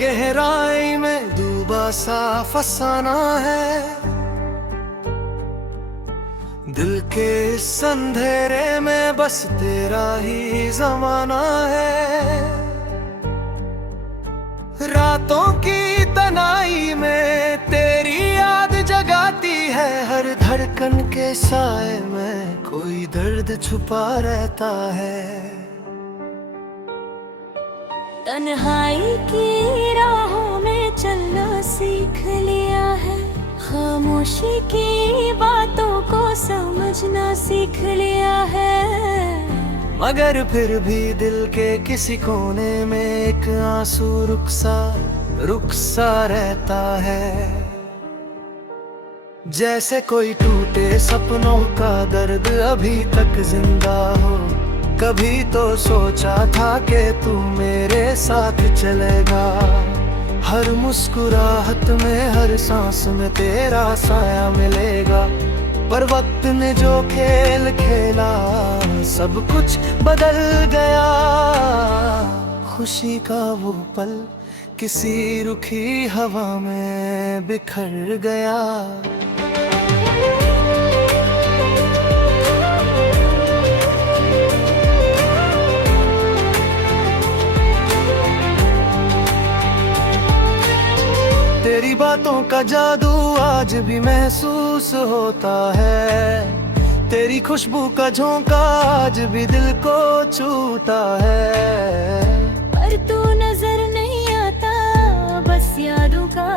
गहराई में डूबा सा फसाना है, दिल के इस अंधेरे में बस तेरा ही जमाना है। रातों की तनाई में तेरी याद जगाती है, हर धड़कन के साए में कोई दर्द छुपा रहता है। तन्हाई की राहों में चलना सीख लिया है, खामोशी की बातों को समझना सीख लिया है। मगर फिर भी दिल के किसी कोने में एक आंसू रुक सा रहता है, जैसे कोई टूटे सपनों का दर्द अभी तक जिंदा हो। कभी तो सोचा था कि तू मेरे साथ चलेगा, हर मुस्कुराहट में हर सांस में तेरा साया मिलेगा। पर वक्त ने जो खेल खेला सब कुछ बदल गया, खुशी का वो पल किसी रुखी हवा में बिखर गया। तेरी बातों का जादू आज भी महसूस होता है, तेरी खुशबू का झोंका आज भी दिल को छूता है। पर तू नजर नहीं आता, बस यादों का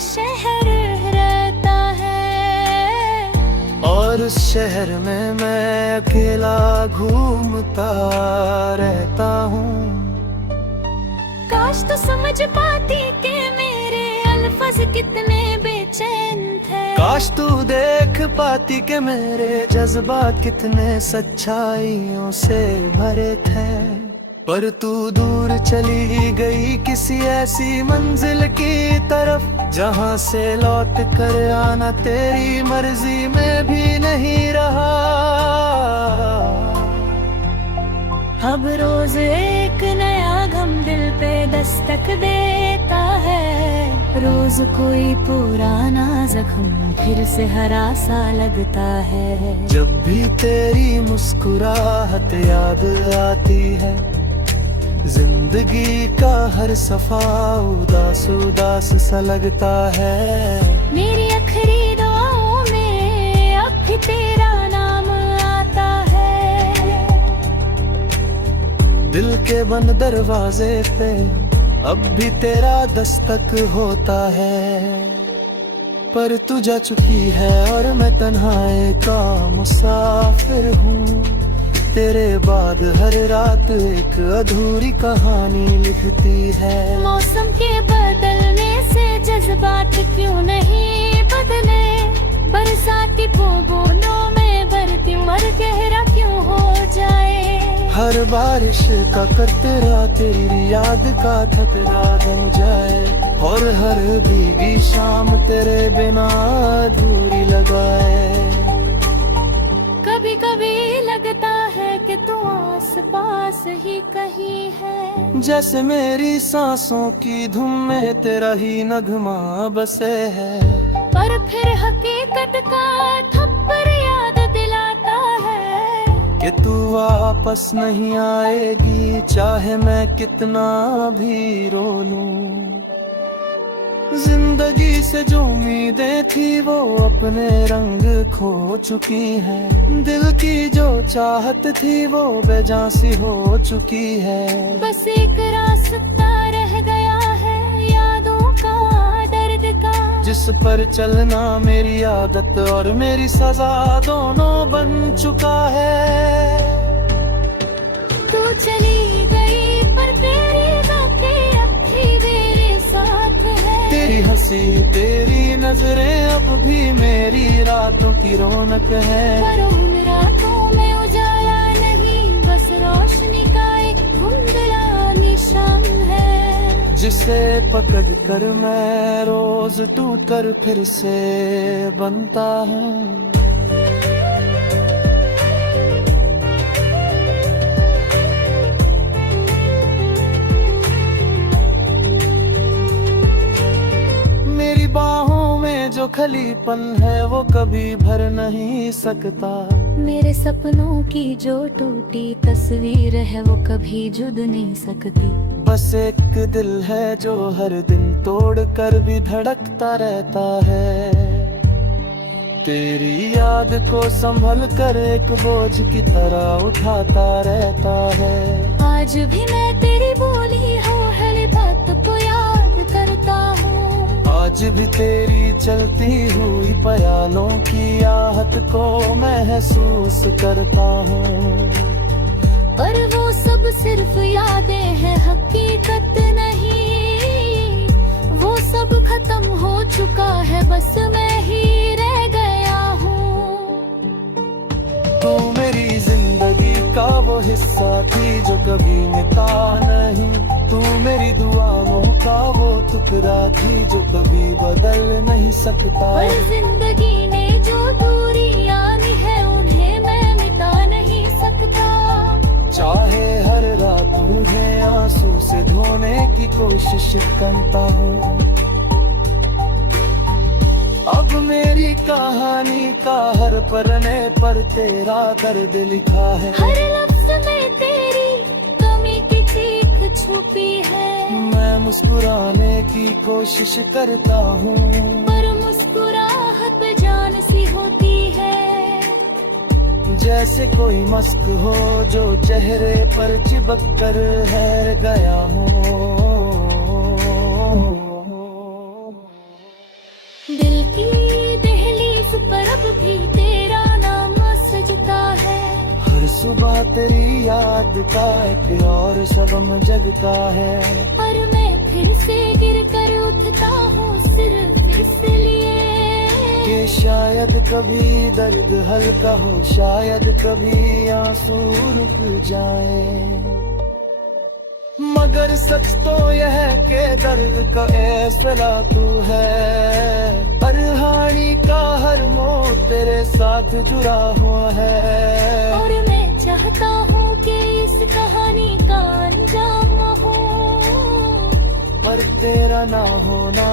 शहर रहता है, और उस शहर में मैं अकेला घूमता रहता हूँ। काश तू समझ पाती कि अल्फाज कितने बेचैन थे, काश तू देख पाती कि मेरे जज्बात कितने सच्चाइयों से भरे थे। पर तू दूर चली गई किसी ऐसी मंजिल की तरफ, जहां से लौट कर आना तेरी मर्जी में भी नहीं रहा। अब रोज एक नया गम दिल पे दस्तक देता है, रोज कोई पुराना जख्म फिर से हरा सा लगता है। जब भी तेरी मुस्कुराहट याद आती है, जिंदगी का हर सफा उदास उदास सा लगता है। मेरी आखिरी दुआओं में अब भी तेरा नाम आता है, दिल के बंद दरवाजे पे अब भी तेरा दस्तक होता है। पर तू जा चुकी है और मैं तन्हाई का मुसाफिर हूँ, तेरे बाद हर रात एक अधूरी कहानी लिखती है। मौसम के बदलने से जज्बात क्यों नहीं बदले, बरसाती बूंदों में भरती मर गहरा क्यों हो जाए। हर बारिश का करतरा तेरी याद का ठकरा बन जाए, और हर भीगी शाम तेरे बिना अधूरी लगाए। कभी कभी लगता है कि तू आस पास ही कहीं है, जैसे मेरी सांसों की धुन में तेरा ही नगमा बसे है। पर फिर हकीकत का थप्पड़ याद दिलाता है कि तू वापस नहीं आएगी, चाहे मैं कितना भी रो लूं। जिंदगी से जो उम्मीदें थी वो अपने रंग खो चुकी है, दिल की जो चाहत थी वो बेजां सी हो चुकी है। बस एक रास्ता रह गया है यादों का, दर्द का, जिस पर चलना मेरी आदत और मेरी सजा दोनों बन चुका है। तू चली गई पर तेरी बातें अब भी मेरे साथ है, तेरी हंसी तेरी नजरें अब भी मेरी रातों की रौनक है। पर उन रातों में उजाला नहीं, बस रोशनी का एक धुंधला निशान है, जिसे पकड़ कर मैं रोज टूट कर फिर से बनता हूँ। जो खलीपन है वो कभी भर नहीं सकता। मेरे सपनों की जो टूटी तस्वीर है वो कभी जुड़ नहीं सकती। बस एक दिल है जो हर दिन तोड़ कर भी धड़कता रहता है। तेरी याद को संभल कर एक बोझ की तरह उठाता रहता है। आज भी मैं तेरी बोली हो हर बात को याद करता हूँ। आज भी तेरी चलती हुई प्यालों की आहट को महसूस करता हूँ। पर वो सब सिर्फ यादें हैं, हकीकत नहीं। वो सब खत्म हो चुका है, बस मैं ही रह गया हूँ। तू मेरी जिंदगी का वो हिस्सा थी जो कभी मिटा नहीं। तू मेरी दुआओं का वो टुकड़ा थी जो कभी बदल नहीं सकता। पर जिंदगी ने जो दूरियां ली है उन्हें मैं मिटा नहीं सकता। चाहे हर रात मुझे आंसू से धोने की कोशिश करता हूँ। अब मेरी कहानी का हर पन्ने पर तेरा दर्द लिखा है। हर लफ्ज में तेरी कमी की चीख छुपी है। मैं मुस्कुराने की कोशिश करता हूँ, पर मुस्कुराहट बेजान सी होती है। जैसे कोई मस्क हो जो चेहरे पर चिपक कर है गया हो। दिल की दहलीज पर अब भी तेरा नाम सजता है। हर सुबह तेरी याद का एक और शबनम जगता है। पर मैं फिर से गिर कर उठता हूँ सिर्फ इसलिए कि शायद कभी दर्द हल्का हो, शायद कभी आंसू रुक जाए। मगर सच तो यह है कि दर्द का ऐसा तू है। हर हानि का हर मोड़ तेरे साथ जुड़ा हुआ है। और मैं चाहता हूँ कि इस कहानी का अंजाम हो, पर तेरा ना होना